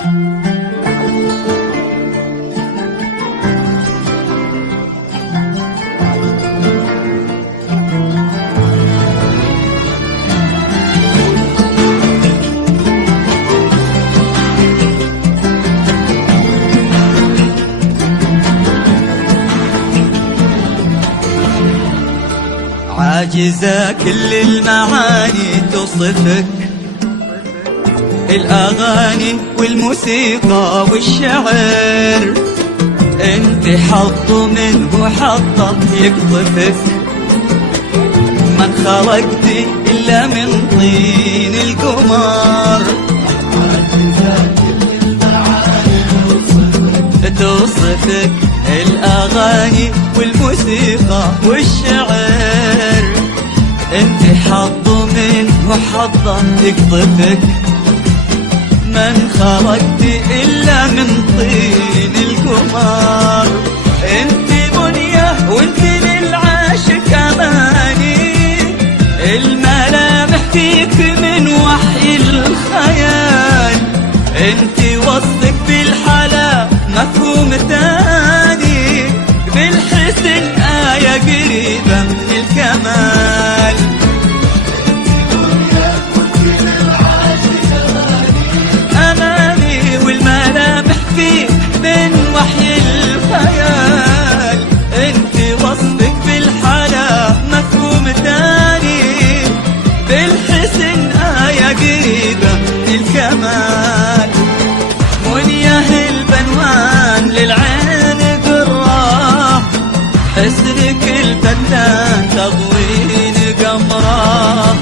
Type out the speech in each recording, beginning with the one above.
عاجزة كل المعاني توصفك، الأغاني والموسيقى والشعر، انت حظ منه حظه يقطفك، من خلقتي إلا من طين القمر. عاجزة كل المعاني توصفك، الأغاني والموسيقى والشعر، انت حظ منه حظه يقطفك، من خلقت إلا من طين القمر. انت منية وانت للعاشق أماني، الملامح فيك من وحي الخيال، انت وصفك بالحلا مفهوم تاني، بالحسن آية قريبة من الكمال. أماني والملامح فيك من وحي الخيال، انت وصفك بالحلا مفهوم تاني، بالحسن آية قريبة من الكمال. منيه البنوان للعين قرة، حسنك الفتان تضوين قمره.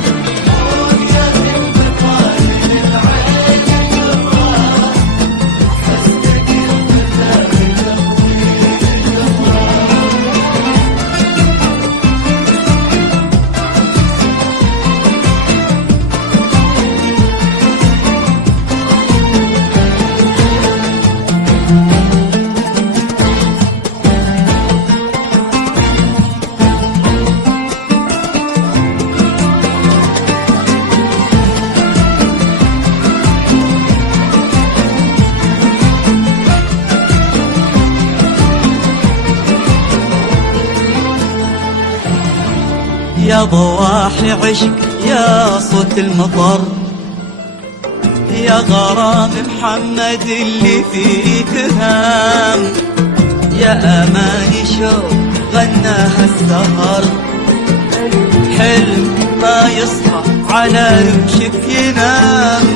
يا ضواحي عشق يا صوت المطر، يا غرام محمد اللي فيك هام، يا أماني شوق غناها السهر، حلم ما يصحى على رمشك ينام.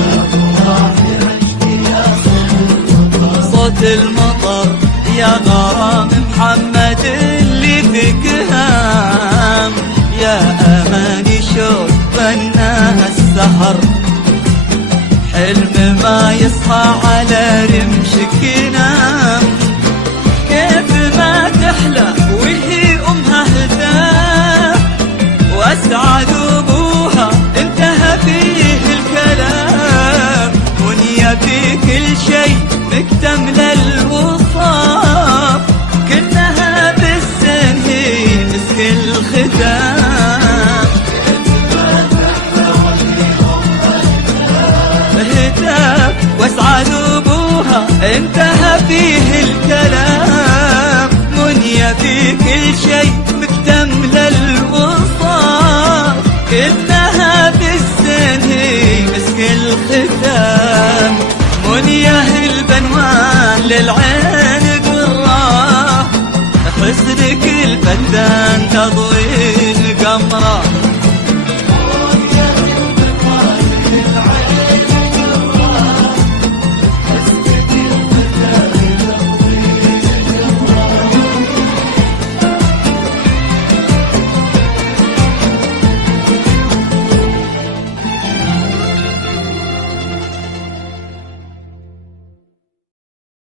يا ضواحي عشق يا صوت المطر، يا غرام محمد اللي فيك هام، يا أماني شوق غناها السهر، حلم ما يصحى على رمشك ينام. كيف ما تحلى وهي أمها هتاف، وأسعد أبوها انتهى فيه الكلام، ونيا في كل شيء مكتمل الوصاف، كأنها بالسن هي مسك الختام. هتاف واسعد أبوها انتهى فيه الكلام، منية في كل شيء